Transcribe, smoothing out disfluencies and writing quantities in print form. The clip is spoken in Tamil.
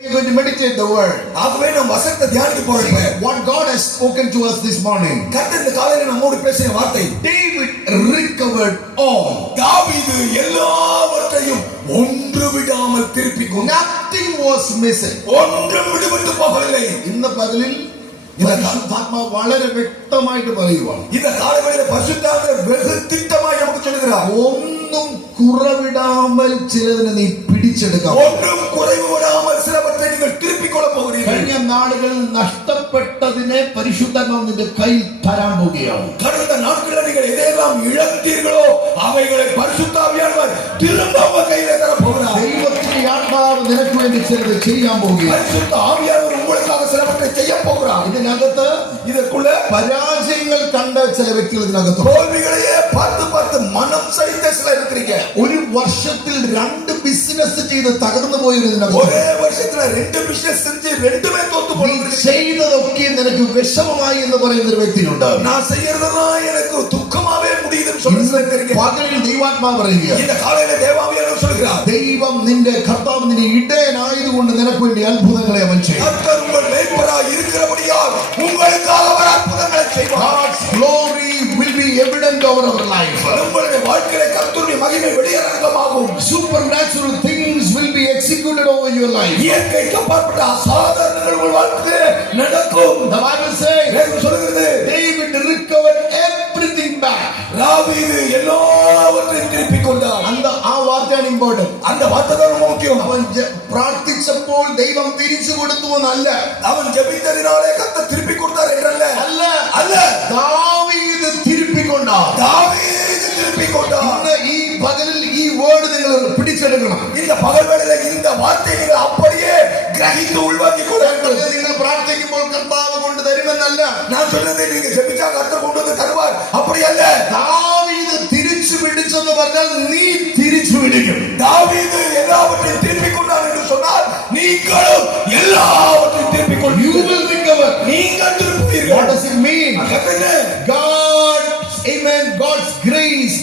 We are going to meditate the word. ஆகவே நாம் வசனத்தை தியானிக்க போறோம். What God has spoken to us this morning. கர்த்தர் இந்த காலையில நம்மோடு பேசின வார்த்தை. David recovered all. தாவீது எல்லாவற்றையும் ஒன்று விடாமல் திருப்பிக் கொண்டான். Nothing was missing. ஒன்றும் விடுபட்டு போகவில்லை. இந்த பகலில் പരിശുദ്ധാത്മാ വളരെ വ്യക്തമായിട്ട് പറയുവാണ്. இந்த காலையில பரிசுத்தாவியானவர் வெகு திட்டமாய் நமக்கு சொல்கிறார். ഒന്നും കുറവിടാமல் ചിലതിനെ നീ പിടിച്ചെടുക്കാം. ഒന്നും കുറവ് വിടാமல் சிலவற்றை நீங்கள் திருப்பிக் கொள்ள போகிறீர்கள். കഴിഞ്ഞ നാളുകളിൽ നഷ്ടപ്പെട്ടതിനെ പരിശുദ്ധാത്മാവ് നിന്റെ കയ്യിൽ തരാൻ പോകുകയാണ്. கடந்த நாட்களில் நீங்கள் எதையெல்லாம் இழந்தீர்களோ அவைகளை பரிசுத்தாவியானவர் திரும்ப உங்கள் கையில தர போகிறார். ദൈവത്തിന്റെ ആത്മാവ് നിനക്ക് വേണ്ടി ചിലത് ചെയ്യാൻ പോകുകയാണ്. பரிசுத்த ஆவியானவர் உங்களுக்காக சிலவற்றை செய்ய போகிறார். ഇതിനകത്ത് இதற்குள்ள പരാജയങ്ങൾ കണ്ട ചില വ്യക്തികൾ ഇതിനകത്ത് தோல்விகளையே பார்த்து மனம் சைத்த சிலர் இருக்கிறீங்க. ഒരു വർഷത്തിൽ 2 ബിസിനസ് ചെയ്ത് തകർന്നു പോയിരുന്നതിനകത്ത് ஒரே வருஷத்துல 2 பிசினஸ் செஞ்சு ரெண்டுமே தோத்து போனீங்க. ചെയ്തതൊക്കെ നിനക്ക് വിഷമമായി എന്ന് പറയുന്ന ഒരു വ്യക്തിയുണ്ട്. நான் செய்யறதெல்லாம் எனக்கு துக்கமாவே முடியுதுன்னு சொல்றீங்க. പകലിൽ ദൈവാത്മാവ് പറയുക, இந்த காலையில தேவாவியானவர் சொல்கிறார், ദൈവം നിന്റെ കർത്താവ് നിന്റെ ഇടയനായതുകൊണ്ട് നിനക്ക് വേണ്ടി അത്ഭുതങ്ങളെ അവൻ ചെയ്യും. கர்த்தர் உங்கள் மேய்ப்பராய் இருக்கிறபடியால் உங்களுக்காக அவர் அற்புதங்களை செய்வார். God's glory will be evident over our life. உங்களுடைய வாழ்க்கையில கர்த்தருடைய மகிமை வெளியரங்கமாகும். Supernatural things will be executed over your life. இயற்கைக்கு அப்பாற்பட்ட அசாதாரணங்கள் உங்கள் வாழ்க்கையில நடக்கும். The Bible says, வேதம் சொல்கிறது, David recovered everything back. தாவீது எல்லாவற்றையும் திருப்பிக் கொண்டார். ആ വാർത്തയാണ് ഇമ്പോർട്ടന്റ്. அந்த வார்த்தை தான் ரொம்ப முக்கியம். അവൻ പ്രാർത്ഥിച്ചപ്പോൾ ദൈവം തിരിച്ചു കൊടുത്തു എന്നല്ല, அவன் ஜெபித்ததினாலே கர்த்தர் திருப்பி கொடுத்தார் என்றல்ல. അല്ല அல்ல, ദാവീദ് തിരുപ്പിക്കൊണ്ടാണ്. தாவீது திருப்பி கொண்டார். ഇന്ന് ഈ പകലിൽ ഈ വേർഡ് നിങ്ങൾ പിടിച്ചെടുക്കണം. இந்த பகல் வேளையில இந்த வார்த்தையை நீங்கள் அப்படியே கிரகித்து உள்வாங்கிக் கொள்ளுங்கள். നിങ്ങൾ പ്രാർത്ഥിക്കുമ്പോൾ കർത്താവ് കൊണ്ട് തരുമെന്നല്ല, நான் சொன்னதை நீங்க ஜெபிச்சா கர்த்தர் கொண்டு வந்து தருவார், அப்படி அல்ல. ദാവീദ് തിരിച്ചു പിടിച്ചെന്ന് പറഞ്ഞാൽ നീ തിരിച്ചു പിടിക്കും. தாவீது எல்லாவற்றையும் திருப்பிக் கொண்டார் என்று சொன்னால் நீங்களும் எல்லாவற்றையும் திருப்பிக் கொள்ளுங்கள். You will recover. நீங்கள் திருப்புவீர்கள். What does it mean? அது என்ன? God, amen, God's grace.